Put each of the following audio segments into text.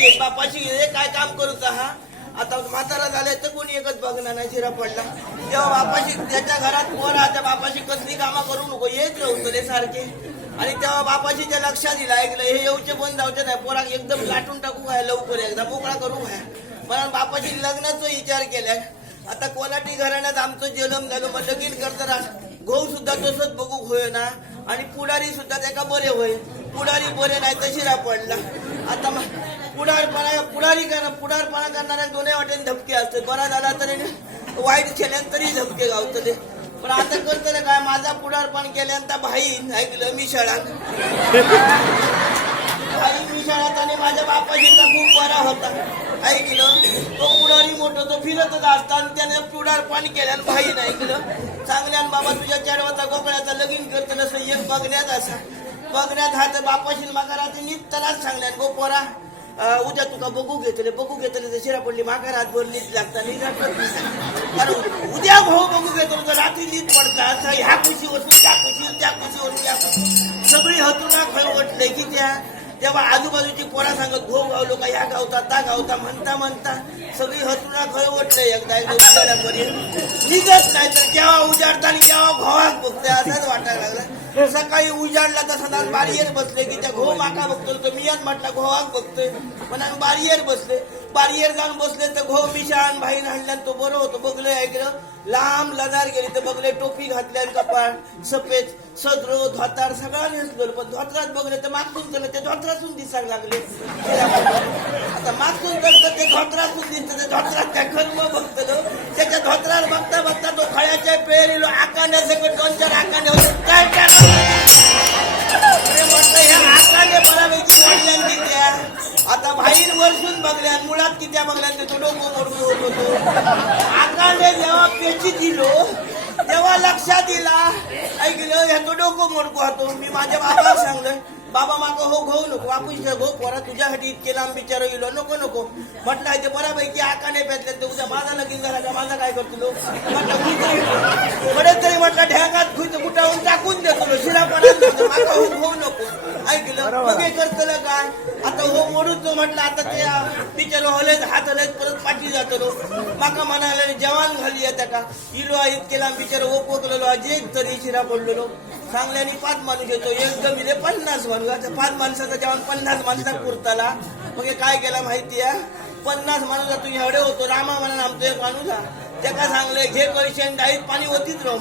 येईल बापाशी हे काय काम करूचा हा? आता म्हातारा झालाय तर कोणी एकच बघणार नाही शिरा पडला. तेव्हा बापाशी त्याच्या घरात पोर आता बापाशी कसली कामं करू नको येत रे सारखे. आणि तेव्हा बापाशी त्या लक्षात दिला ऐकलं हे येऊचे बंद जाऊचे नाही पोराक एकदम लाटून टाकू काय लवकर एकदा मोकळा करू काय? पण बापाशी लग्नाचा विचार केलाय. आता कोलाटी घराण्यात आमचं जन्म झालं मग लगीन करताना गहू सुद्धा तसंच बघू होय ना आणि पुढारी सुद्धा त्याका बरे होय पुढारी बरे नाही तर शिरा पडला. आता पुढारपणा पुढारी करणं पुढारपणा करणाऱ्या दोन्ही वाटेने धपके असते बरा झाला तरी वाईट केल्यान तरी धपके गावतले. पण आता करतले काय? माझा पुढारपण केल्यानंतर भाई ऐकलं मी शाळात भाई मी शाळात आणि माझ्या बापाजीचा खूप बरा होता. ऐकलं? तो पुढारी मोठ तो फिरतच असता आणि त्याने पुढारपण केल्यान भाई ऐकलं. चांगल्यान बाबा तुझ्या चेडवाचा गोकळ्याचा लगीन करत नसलं एक बघण्यात असा. बघण्यात हा तर बापाशी मागा राहते निघतानाच सांगल्यान गोपोरा उद्या तुका बघू घेतले बघू घेतले तर शिरा पडली रात भर लीत लागता लीत कारण उद्या भाऊ बघू घेतो तर रात्री लीत पडतात ह्या खुशी होती त्या खुशी त्या खुशी होती त्या खुशी. सगळी हतुना खळ वाटले की त्या. तेव्हा आजूबाजूची पोरा सांगत घो गाव लोक ह्या गावता त्या गावता म्हणता म्हणता. सगळी हतुना खळ वाटले एकदा एकदा उजाडापर्यंत निघत नाही तर केव्हा उजाडता आणि केव्हा भावाक बघते असंच वाटायला लागलं. सकाळी उजाडला तर सदा बारियर बसले की त्या घो माका बघतो तर मी आज म्हटलं घोवाक बघतोय. पण आम्ही बारियर बसले. बारियर जाऊन बसले तर घो मिशान भाईन हाणल्यान तो बरो होतो. बघलं ऐकलं? लांब लदार गेली तर बघले टोपी घातल्यान कपाळ सफेद सदरो धोतार सगळं नेसलो पण धोत्रात बघले तर मागतून तर ते धोत्रातून दिसायला लागले. आता मागतून तर ते धोत्रातून दिसतं ते धोत्रात काय खर्म बघतो त्याच्या धोत्रात बघता बघता तो खळ्याच्या पेरीलो आकाने सगळे दोन चार आकाने होते काय करा म्हटलं ह्या आकाने बऱ्यापैकी वाढल्यान आता बाहेर वरसून बघल्यान मुळात कित्या बघल्यान तो डोकं मोडून होत होतो आकाने जेव्हा पेची दिलो तेव्हा लक्षात दिला ऐकलं ह्या तो डोकं मोडको होतो मी माझ्या बाबाला सांगलं बाबा माका हो घेऊ नको वापस घे गो पोरा तुझ्यासाठी इतके लांब बिचार येलो नको नको. म्हटलं ते बऱ्यापैकी आकाने पेटले तर उद्या माझा लगीन झाला माझा काय करतो हो? म्हटलं कुठे बरेच तरी म्हटलं ढ्याकात खुईत कुठावून टाकून देतो शिरा पडत हो घेऊ नको. ऐकलं मग हे करतलं काय. आता हो मोडून तो म्हटलं आता ते बिचारो हलेच हात हलेच परत पाठी जातलो. माका म्हणाले जवान घाली येत्या का? इलो इतके लांब बिचारो ओ पोकलेलो आज एक तरी शिरा पडलेलो. सांगल्याने पाच माणूस येतो एकदम इले पन्नास माणूस. आता पाच माणसाचा जेवण पन्नास माणसा पुरताला मग हे काय केला माहिती आहे? पन्नास माणूस तू एवढे होतो रामा म्हणून आमचा एक माणूस. हा त्याका सांगले घे पैसे डाळीत पाणी होतीच राहू.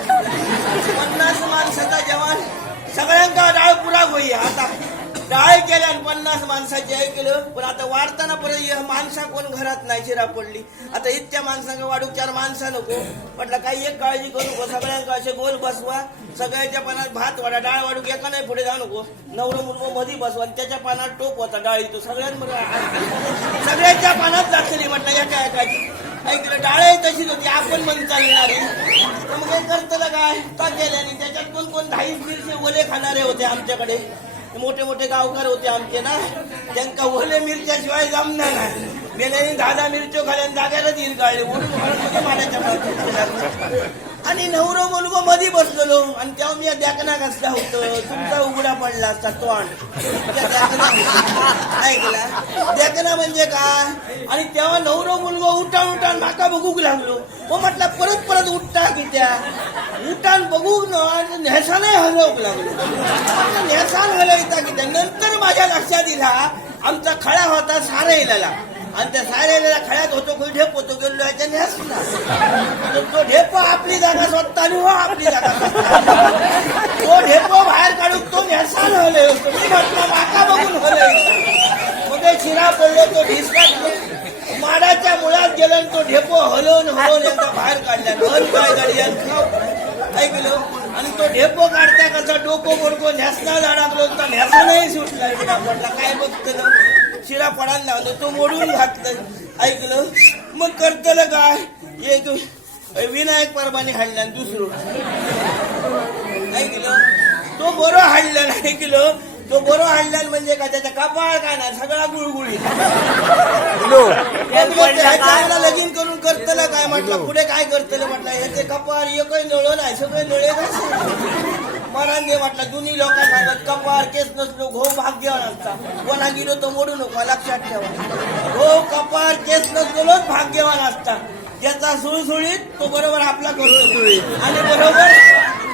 पन्नास माणसाचा जेवण सगळ्यांका डाळ पुरा होई. आता डाळ केल्यान आणि पन्नास माणसाची आहे केलं पण आता वाढताना परत माणसा कोण घरात नाही शिरा पडली आता इतक्या माणसांना वाढू चार माणसा नको. म्हटलं काही एक काळजी करू नको सगळ्यांका असे गोल बसवा. सगळ्याच्या पानात भात वाढा डाळ वाढू एका नाही पुढे जाऊ नको. नवरो मुलगो मधी बसवा आणि त्याच्या पानात टोप होता डाळी तो सगळ्यांमध्ये सगळ्यांच्या पानात जातली म्हटलं एका एकाची. ऐकलं डाळे तशीच होती आपण पण चालणारी तर मग हे करतलं काय? का केल्याने त्याच्यात कोण कोण ढाई मिरचे ओले खाणारे होते आमच्याकडे? मोठे मोठे गावकार होते आमचे ना. त्यांना ओले मिरच्याशिवाय जमणार नाही. गेल्याने दहा दहा मिरच्यो खाल्यान जाग्याला येईल काढले. म्हणून घरामध्ये मारायच्या आणि नवरो मुलगो मध्ये बसलेलो. आणि तेव्हा मी द्याकना घासला होतो. तुमचा उघडा पडला असता तोंड. त्या ऐकला? द्याकना म्हणजे काय? आणि तेव्हा नवरो मुलगो उठान उठान माका बघूक लागलो. मग म्हटलं परत परत उठता की त्या? उठान बघूक आणि नेसाने हलवूक लागलो. म्हटलं नेसान हलविता की त्या? नंतर माझ्या लक्षात दिला आमचा खळा होता सारेला आणि त्या साऱ्या खळ्यात होतो कोणी ढेप होतो गेलो याच्या तो ढेप आपली जागा स्वतः आणि हो आपली जागा तो ढेपो बाहेर काढून तो नेसान हले म्हटलं माका बघून हले मग शिरा पडलो तो ढिसका माडाच्या मुळात गेलं तो ढेपो हलवून हलवून एकदा बाहेर काढला. हल काय आणि ऐकलो? आणि तो ढेपो काढता कसा डोको बोडको न्यासना झाडात तर न्यासा नाही सुटला इकडं. म्हटलं काय बघतो शिरा पडायला लावलं तो मोडून घातलं. ऐकलं? मग करतलं काय? एक विनायक परमाने हाडला दुसरं. ऐकलं? तो बरो हाडला ऐकलं? तो बरो हाडला म्हणजे काय त्याचा कपाळ काय नाही सगळा गुळगुळी लगीन करून करतलं काय? म्हटलं पुढे काय करतलं? म्हटलं याचे कपाळ एकही नळ नाही सगळे नळे मरण दे म्हटलं जुनी लोक सांगत कपाळ केस नसलो घो भाग्यवान असता कोणा गेलो तो मोडू नको लक्षात ठेवा. घो कपाळ केस नसलोच भाग्यवान असता त्याचा सुळसुळीत तो बरोबर आपला करतो. आणि बरोबर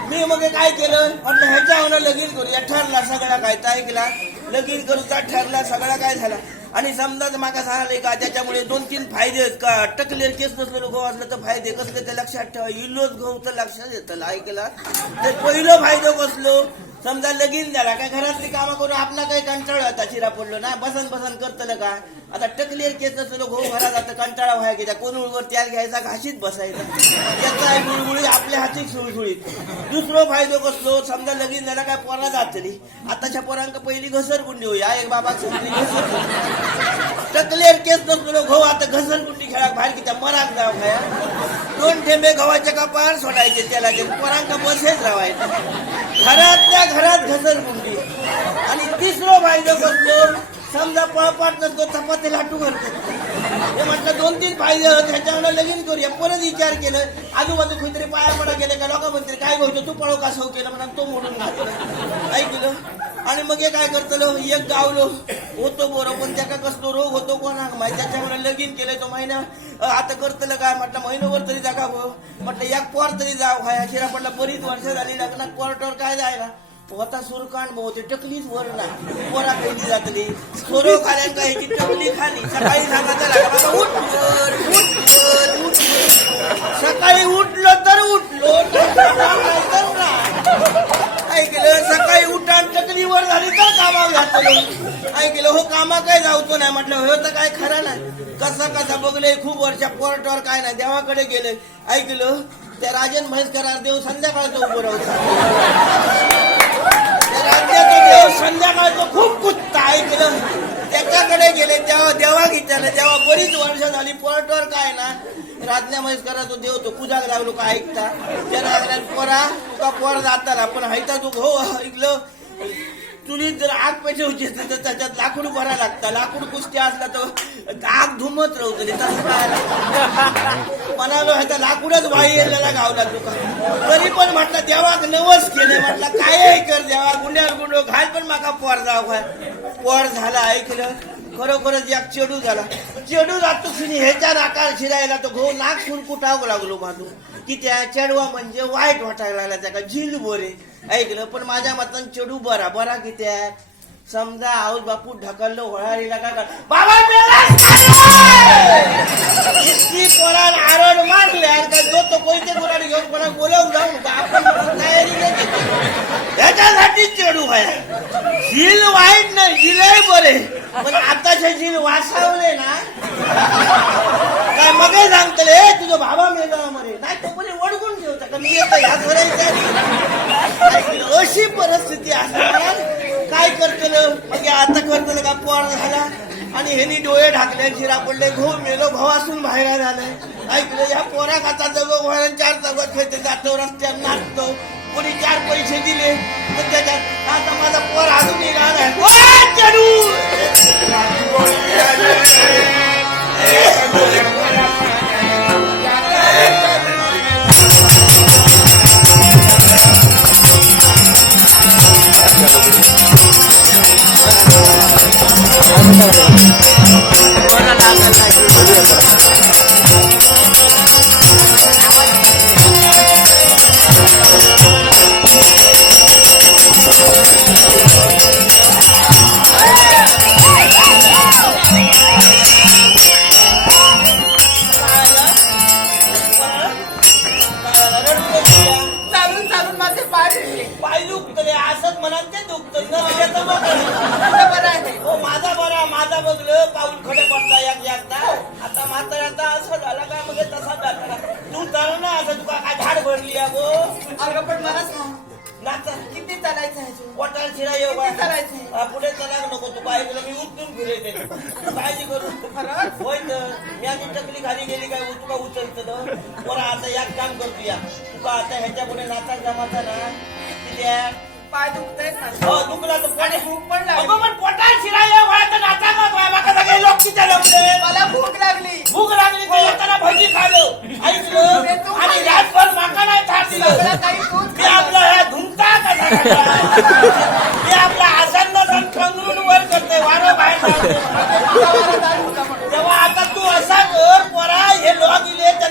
मी मग काय केलं? म्हटलं ह्याच्यावर लगीन करूया ठरला सगळा काय काय केला लगीन करूचा ठरला सगळा काय झाला? आणि समजा माका सांगाले का त्याच्यामुळे दोन तीन फायदे आहेत का? टकलेर केस नसलेलो गहू असलं तर फायदे कसले ते लक्षात ठेवा. इलोच गहू तर लक्षात येतं ऐकला? तर पहिलं फायदो कसलो? समजा लगीन झाला काय घरातली कामं करून आपला काही कंटाळ होता चिरा पडलो ना? बसन बसन करतलं का? आता टकलेर केस नसलेलो घो घरात जातं कंटाळा व्हाय की त्या कोणूळवर त्याल घ्यायचा घाशीत बसायचा. त्याचा गुळगुळीत आपल्या हातीत सुळसुळीत. दुसरो फायदो कसलो समजा लगीन झाला काय पोरा जातली आताच्या पोरांक पहिली घसरगुंडी होया एक बाबा घसरगुंडी टकलेर केस नसलो घो आता घसरगुंडी खेळा बाहेर किती मराक जाव खाया दोन ठेंबे गव्हाच्या कपार सोडायचे त्याला ते पोरांका बसेच घरात घरातल्या घरात घसरगुंडी आणि तिसरो फायदो कसलो समजा पळपाट नसतो चपाती लाटू करतो हे म्हटलं दोन तीन फायदे त्याच्याकडे लगीन करूया. परत विचार केलं आजूबाजू कुठेतरी पाया पडा गेले का लोका म्हणते काय होतं तू पळव का सौ केलं म्हणा तो मोडून घातलं. ऐकलं आणि मग हे काय करतलो एक गावलो. होतो बरं पण त्याका कसतो रोग होतो कोणाक माहिती? त्याच्यामुळे लगीन केलं तो महिना. आता करतलं काय? म्हटलं महिनोभर तरी जागा भाऊ म्हटलं एक पोर तरी जाव. खाया शिरा पडला बरीच वर्ष झाली लग्नात कोर्टावर काय जायला? होता सुरकांड भाऊ ते टकलीच वर ना. पोरा जातली सोरो खाल्यान काय की टकली खाली. सकाळी सांगायचं लागला उठ वर, उठ वर, उठ वर. सकाळी उठलो तर उठलो नाही तर नाही. ऐकलं सकाळी उठान टकली वर झाली तर कामावर घातलं ऐकलं हो कामा काय जाऊतो नाही? म्हटलं हो तर काय खरं नाही. कसा कसा बघले खूप वर्षा पोर्टवर काय नाही. देवाकडे गेले ऐकलं? त्या राजन म्हैसकरार देव संध्याकाळचा उभं राहतो त्या राज्याचा देव संध्याकाळचं खूप कुत्ता ऐकलं त्याच्याकडे गेले तेव्हा देवा घेतल्यानं तेव्हा बरीच वर्ष झाली. पोर्टवर काय ना राज्ञा म्हैसकरा तो देव तो पूजा लागलो का ऐकता. त्या लागल्या पोरा तुका पोर जाताना पण हायता तू हो ऐकलं? चुलीत जर आग पैसे होती तर त्याच्यात लाकूड भरा लागता. लाकूड कुस्ती असला तर आग धुमत राहतली तसं पाहायला म्हणालो ह्याचा लाकूडच वाई येलेला गावला तुका. तरी पण म्हटलं देवाक नवस केले म्हटलं काय कर देवा गुंड्यावर गुंडो घाल पण माका पोर जाव पोर झाला ऐकलं. खरोखरच एक चेडू झाला. चेडू जातो सुनी ह्याच्या नाकार शिरायला तो घो नाक सुन कुटावं लागलो माझू की त्या चेडवा म्हणजे वाईट वाटायला लागला त्याका झिल बोरे ऐकलं? पण माझ्या मतान चेडू बरा. बरा किती समजा आऊस बापू ढकललो होळारीला का का- बाबा इतकी पोरान आरड मारले का काय जो तो कोणते गुराडी घेऊन कोणा बोलवून जाऊ नका. आपण तयारी नाही त्याच्यासाठी चेडू व्हाय झील वाईट नाही झिलही बरे. पण आताचे झील वासावले ना काय मग सांगतले तुझा तुझं भावा मेला मरे नाही तो पहिले वडगून ठेवता का मी येतो ह्या करायचं अशी परिस्थिती असणार काय करतलं? मग आता करतलं का? पोर झाला. आणि ह्यानी डोळे ढाकले शिरा पडले घो मेलो भावासून बाहेर झालंय ऐकलं या पोरा खाता जगो घोड्यान चार जगत खेळते जातो रस्त्यात नाचतो. कोणी चार पैसे दिले तर माझा पाय दुखले. पाय दुखतले असंच म्हणाल ते दुखत मग आता बरं आहे. हो माझा बरा माझा बघलं पाऊल खडे पडला एक एकदा. आता म्हाताऱ्याचा असं झाला काय मग तसा झाला तू चाल ना असं तुका काय झाड भरली आहे गो अगं पण मला सांग. नाचा किती चालायचं आहे? पोटाला शिरा येऊ किती चालायचंय? पुढे चला नको तू काय तुला मी उचलून फिरवते काळजी करू? होय तर मी आधी टकली खाली गेली काय तुका उचलत बरं आता एक काम करतो या तुका आता ह्याच्या पुढे नाचा जमाचा ना किती? पाय दुखतायत ना हो दुखला तर पण पण पोटात शिरा येऊ घालायचं नाचा का बाय? माका सगळे लोक